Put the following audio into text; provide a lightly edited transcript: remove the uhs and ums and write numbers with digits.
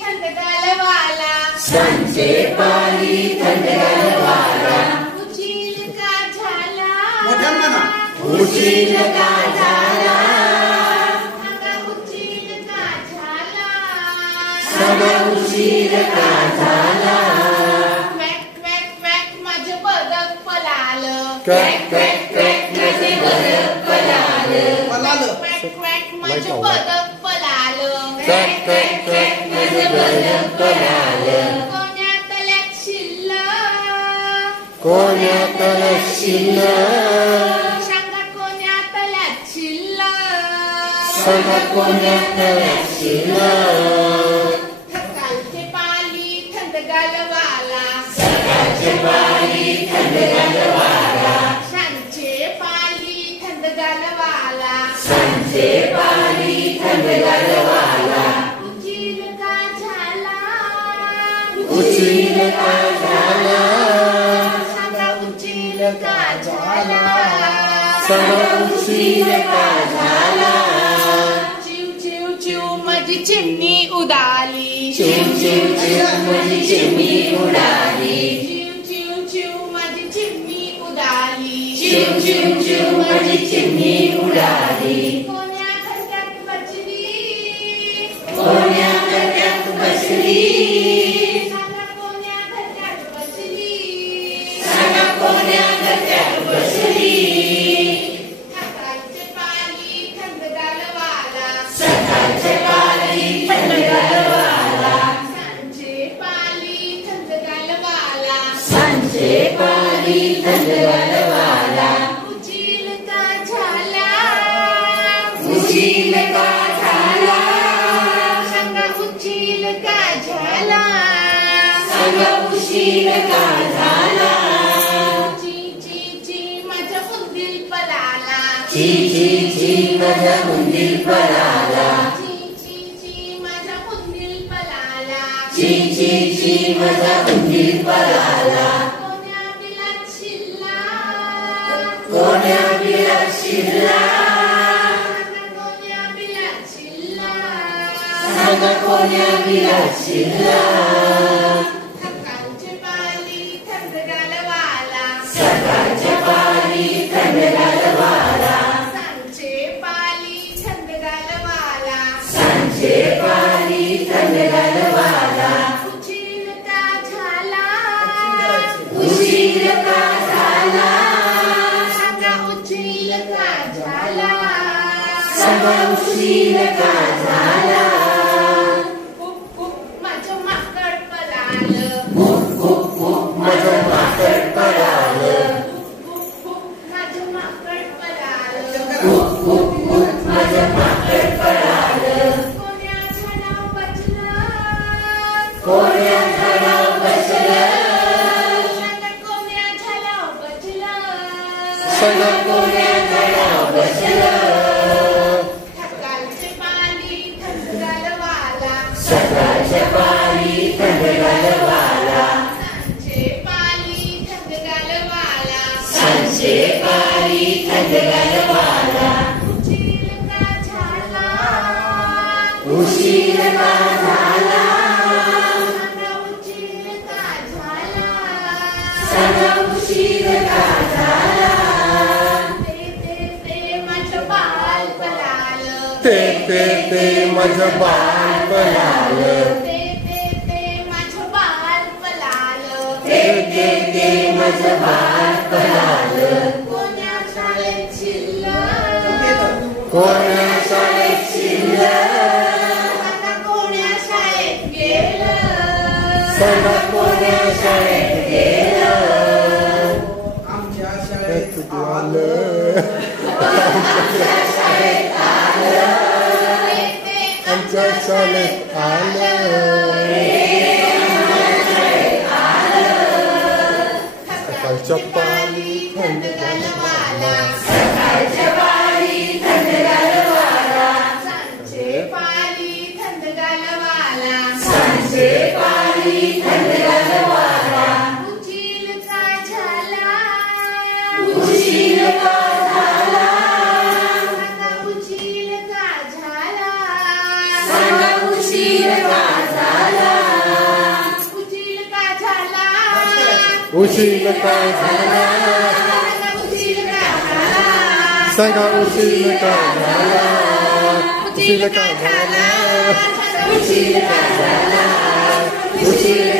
थंडगालवाला सांचे पाली थंडगालवाला उचील का झाला मोठ्या म्हणा उचील का झाला सांगा उचील का झाला सांगा उचील का झाला क्वॅक क्वॅक क्वॅक माझे बदक पळालं क्वॅक क्वॅक क्वॅक माझे बदक पळालं पळालं क्वॅक क्वॅक माझे बदक पळालं क्वॅक क्वॅक क्वॅक माझे बदक पळालं कोण्या तल्यात शिल्लक कोण्यात शिल्लक सांगा कोण्या तल्यात शिल्लक सांगा कोण्यात शिल्लक सकाळचे पाली थंडगालवाला सकाळचे पाली थंडगालवाला सांचे पाली थंडगालवाला सांचे पाली थंडगालवाला उचील का झाला उचील का झाला सांगा उचील का झाला सांगा उचील का झाला चिव चिव चिव माझी चिमणी उडाली चिव चिव चिव माझी चिमणी उडाली चिव चिव चिव माझी चिमणी उडाली चिव चिव चिव माझी चिमणी उडाली कोण्या खड्ड्यात बसली कोण्या खड्ड्यात बसली सांगा कोण्या खड्ड्यात बसली सांगा कोण्या खड्ड्यात बसली सकाळचे पाली थंडगालवाला सकाळचे पाली थंडगालवाला सांचे पाली थंडगालवाला सांचे पाली थंडगालवाला उचील का झाला उचील का झाला सांगा उचील का झाला सांगा उचील का झाला ची ची ची माझा उंदीर पळाला ची ची ची माझा उंदीर पळाला ची ची ची माझा उंदीर पळाला ची ची ची माझा उंदीर पळाला कोण्या बिलात शिल्ला कोण्या बिलात शिरला कोण्या बिलात शिल्ला सांगा कोण्या बिलात शिरला सकाळचे पाली थंडगालवाला सकाळच्या पाली थंडगालवाला सांचे पाली थंडगालवाला सांचे पाली थंडगालवाला उचील का झाला उचील का झाला सांगा उचील का झाला सांगा उचील का झाला खूप खूप माझं माकड पळालं खूप खूप खूप माझं माकड पळालं खूप खूप माझं माकड पळालं खूप खूप खूप माझं माकड पळालं कोण्या झाडावर बसलं कोण्या झाडावर बसलं सांगा कोण्या झाडावर बसलं सांगा कोण्या झाडावर बसलं सकाळचे पाली थंडगालवाला सकाळच्या पाली थंडगालवाला सांचे पाली थंडगालवाला सांचे पाली थंडगालवाला उचील का झाला उशीर का झाला सांगा उचील का झाला सांगा उशीर का झाला ते माझं बाळ पळालं ते माझं बाळ पळालं ते माझं बाळ पळालं ते माझं बाळ पळालं कोण्या शाळेत शिल्लक कोण्या शाळेत शिरलं आता कोण्या शाळेत गेलं सांगा कोण्या शाळेत गेलं आमच्या शाळेत आलं आमच्या शाळेत आलं ते आमच्या शाळेत सकाळच्या पाली थंडगालवाला सकाळच्या पाली थंडगालवाला सांचे पाली थंडगालवाला सांचे पाली थंडगालवाला उचील का झाला उशीर का झाला सांगा उचील का झाला सांगा उशीर का झाला उशील का झाला सांगा उशील का झाला उशील का झाला उशील का झाला उशील